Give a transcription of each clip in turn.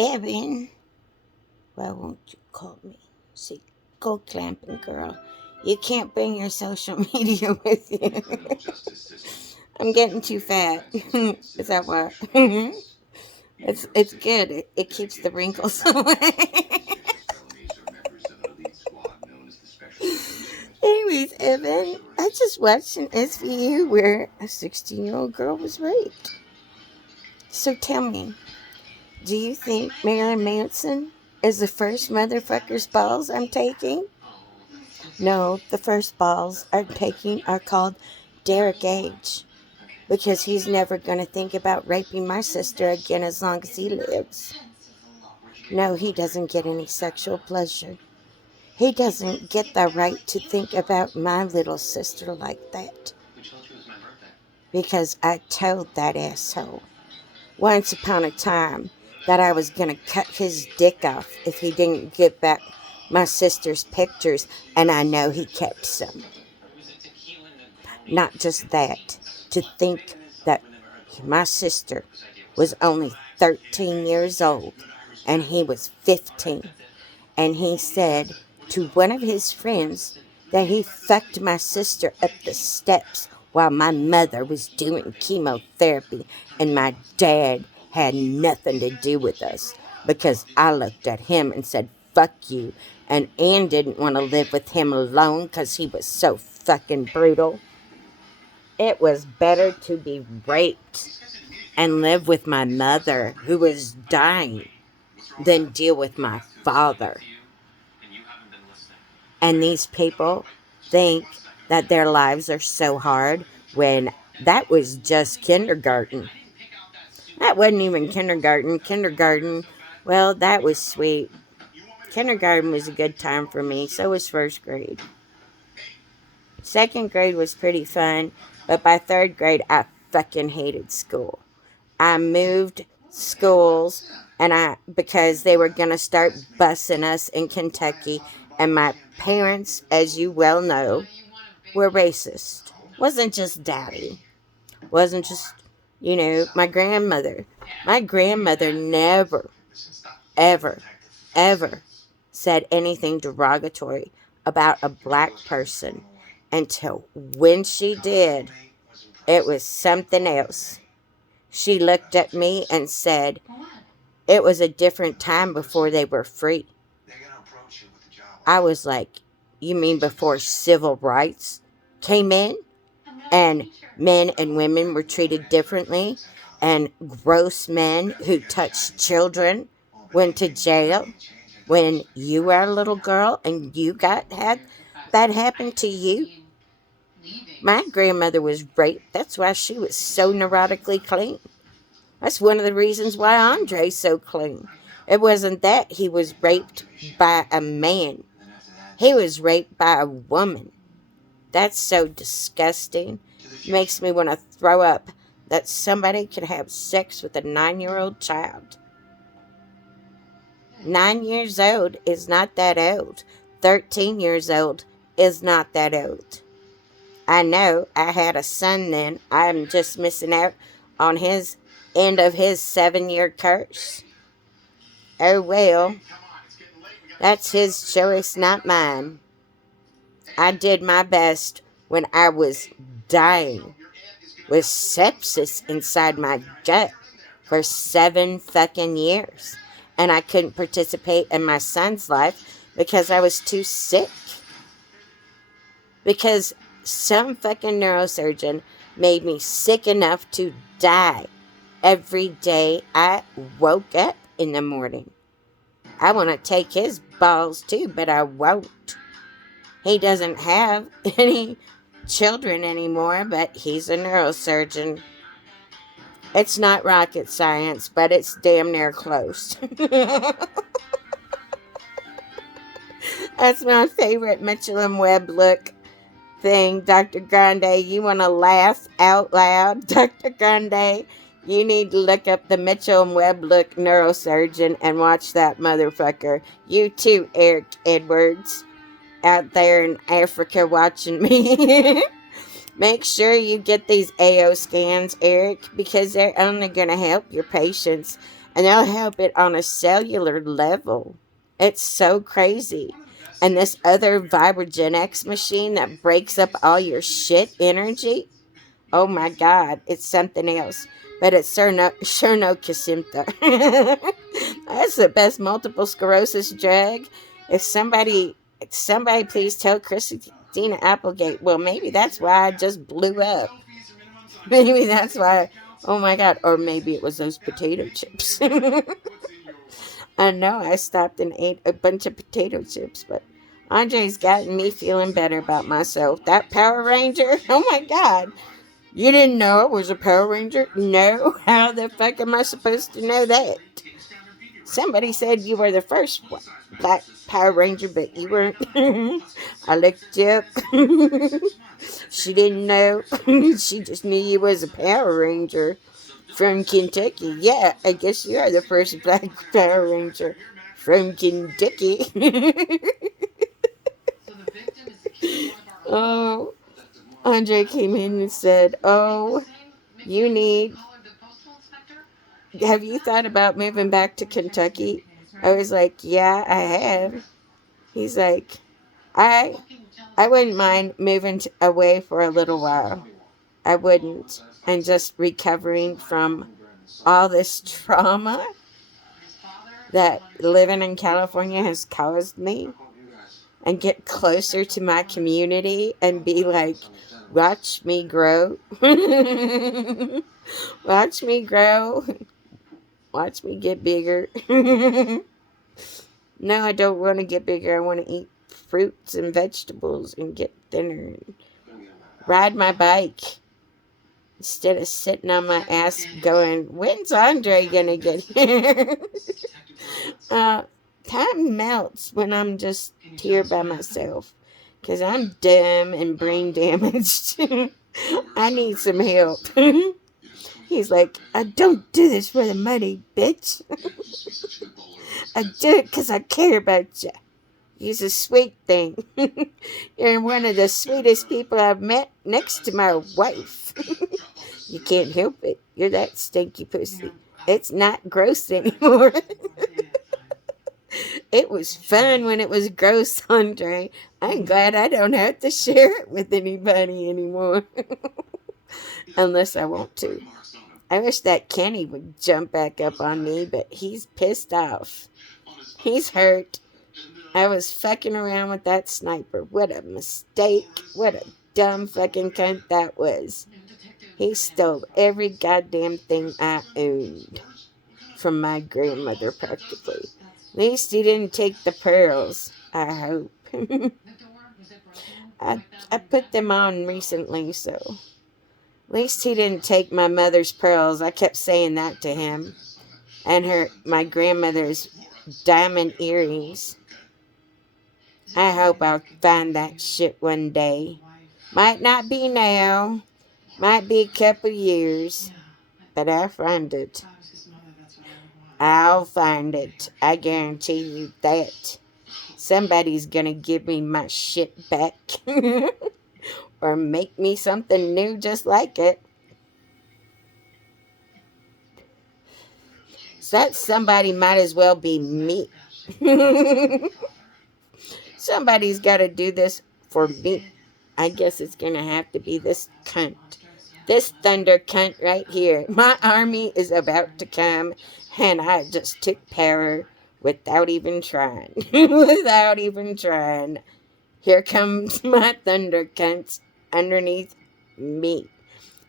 Evan, why won't you call me? See, go clamping, girl. You can't bring your social media with you. I'm getting too fat. Is that what? It's good. It keeps the wrinkles away. Anyways, Evan, I just watched an SVU where a 16-year-old girl was raped. So tell me, do you think Marilyn Manson is the first motherfucker's balls I'm taking? No, the first balls I'm taking are called Derek Age. Because he's never going to think about raping my sister again as long as he lives. No, he doesn't get any sexual pleasure. He doesn't get the right to think about my little sister like that. Because I told that asshole once upon a time that I was going to cut his dick off if he didn't get back my sister's pictures, and I know he kept some. Not just that, to think that my sister was only 13 years old and he was 15. And he said to one of his friends that he fucked my sister up the steps while my mother was doing chemotherapy and my dad had nothing to do with us because I looked at him and said, fuck you. And Ann didn't want to live with him alone because he was so fucking brutal. It was better to be raped and live with my mother who was dying than deal with my father. And these people think that their lives are so hard when that was just kindergarten. That wasn't even kindergarten. Kindergarten, well, that was sweet. Kindergarten was a good time for me. So was first grade. Second grade was pretty fun, but by third grade, I fucking hated school. I moved schools because they were going to start busing us in Kentucky, and my parents, as you well know, were racist. Wasn't just daddy. Wasn't just, my grandmother. My grandmother never, ever, ever said anything derogatory about a black person until when she did, it was something else. She looked at me and said, it was a different time before they were free. I was like, you mean before civil rights came in? And men and women were treated differently? And gross men who touched children went to jail? When you were a little girl and you had that happen to you? My grandmother was raped. That's why she was so neurotically clean. That's one of the reasons why Andre's so clean. It wasn't that he was raped by a man. He was raped by a woman. That's so disgusting. It makes me want to throw up that somebody could have sex with a 9-year-old child. 9 years old is not that old. 13 years old is not that old. I know I had a son then. I'm just missing out on his end of his 7-year curse. Oh well, that's his choice, not mine. I did my best when I was dying with sepsis inside my gut for 7 fucking years. And I couldn't participate in my son's life because I was too sick. Because some fucking neurosurgeon made me sick enough to die every day I woke up in the morning. I want to take his balls too, but I won't. He doesn't have any children anymore, but he's a neurosurgeon. It's not rocket science, but it's damn near close. That's my favorite Mitchell and Webb look thing, Dr. Grande. You want to laugh out loud, Dr. Grande? You need to look up the Mitchell and Webb look neurosurgeon and watch that motherfucker. You too, Eric Edwards, out there in Africa watching me. Make sure you get these AO scans, Eric, because they're only going to help your patients and they'll help it on a cellular level. It's so crazy. And this other Vibragen X machine that breaks up all your shit energy. Oh my God, it's something else. But it's sure no Kesimpta. That's the best multiple sclerosis drug. If somebody please tell Christina Applegate. Well, maybe that's why I just blew up. Maybe that's why. Oh my God. Or maybe it was those potato chips. I know I stopped and ate a bunch of potato chips, but Andre's gotten me feeling better about myself. That Power Ranger, oh my God. You didn't know it was a Power Ranger? No. How the fuck am I supposed to know that? Somebody said you were the first black Power Ranger, but you weren't. I looked you up. She didn't know. She just knew you was a Power Ranger from Kentucky. Yeah, I guess you are the first black Power Ranger from Kentucky. Oh, Andre came in and said, "Oh, you need. Have you thought about moving back to Kentucky?" I was like, "Yeah, I have." He's like, "I I wouldn't mind moving away for a little while. I wouldn't, and just recovering from all this trauma that living in California has caused me, and get closer to my community and be like, watch me grow." Watch me grow. Watch me get bigger. No, I don't want to get bigger. I want to eat fruits and vegetables and get thinner and ride my bike instead of sitting on my ass going, when's Andre gonna get here? uh, Time melts when I'm just here by myself because I'm dumb and brain damaged. I need some help. He's like, I don't do this for the money, bitch. I do it because I care about you. He's a sweet thing. You're one of the sweetest people I've met next to my wife. You can't help it. You're that stinky pussy. It's not gross anymore. It was fun when it was gross, Andre. I'm glad I don't have to share it with anybody anymore. Unless I want to. I wish that Kenny would jump back up on me, but he's pissed off. He's hurt. I was fucking around with that sniper. What a mistake. What a dumb fucking cunt that was. He stole every goddamn thing I owned from my grandmother, practically. At least he didn't take the pearls, I hope. I put them on recently, so at least he didn't take my mother's pearls. I kept saying that to him. And my grandmother's diamond earrings. I hope I'll find that shit one day. Might not be now. Might be a couple years. But I'll find it. I'll find it. I guarantee you that. Somebody's gonna give me my shit back. Or make me something new just like it. So that somebody might as well be me. Somebody's got to do this for me. I guess it's going to have to be this cunt. This thunder cunt right here. My army is about to come, and I just took power without even trying. Without even trying. Here comes my thunder cunts underneath me.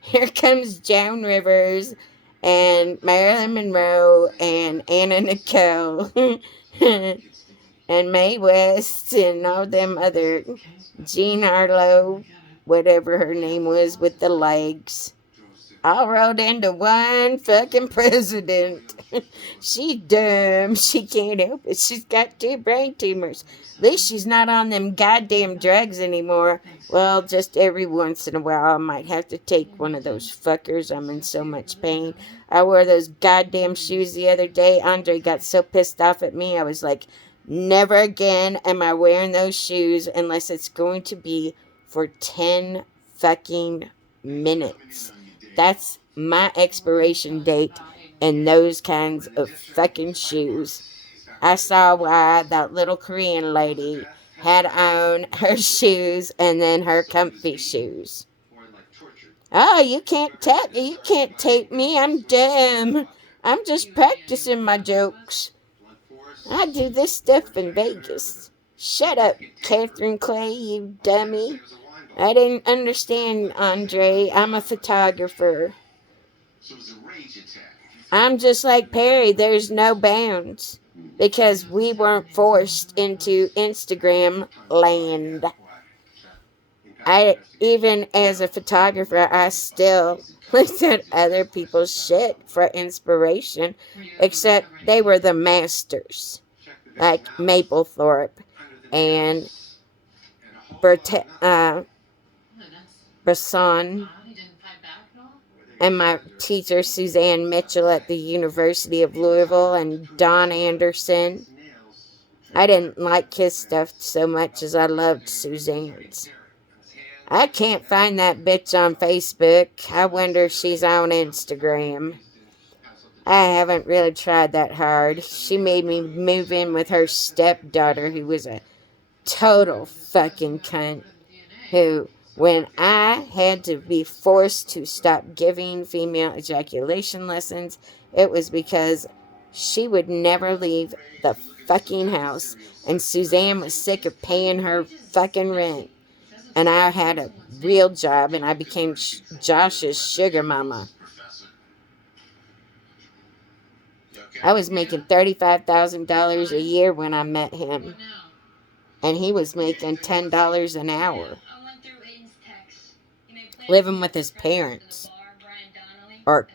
Here comes Joan Rivers and Marilyn Monroe and Anna Nicole and Mae West and all them other Jean Harlow, whatever her name was with the legs. All rolled into one fucking president. She dumb. She can't help it. She's got 2 brain tumors. At least she's not on them goddamn drugs anymore. Well, just every once in a while I might have to take one of those fuckers. I'm in so much pain. I wore those goddamn shoes the other day. Andre got so pissed off at me. I was like, never again am I wearing those shoes unless it's going to be for 10 fucking minutes. That's my expiration date in those kinds of fucking shoes. I saw why that little Korean lady had on her shoes and then her comfy shoes. Oh, you can't tape me. I'm dumb. I'm just practicing my jokes. I do this stuff in Vegas. Shut up, Catherine Clay, you dummy. I didn't understand, Andre. I'm a photographer. I'm just like Perry. There's no bounds. Because we weren't forced into Instagram land. Even as a photographer, I still looked at other people's shit for inspiration, except they were the masters, like Mapplethorpe and Bresson, and my teacher Suzanne Mitchell at the University of Louisville, and Don Anderson. I didn't like his stuff so much as I loved Suzanne's. I can't find that bitch on Facebook. I wonder if she's on Instagram. I haven't really tried that hard. She made me move in with her stepdaughter, who was a total fucking cunt. Who, when I had to be forced to stop giving female ejaculation lessons, it was because she would never leave the fucking house, and Suzanne was sick of paying her fucking rent. And I had a real job, and I became Josh's sugar mama. I was making $35,000 a year when I met him, and he was making $10 an hour, living with his parents, or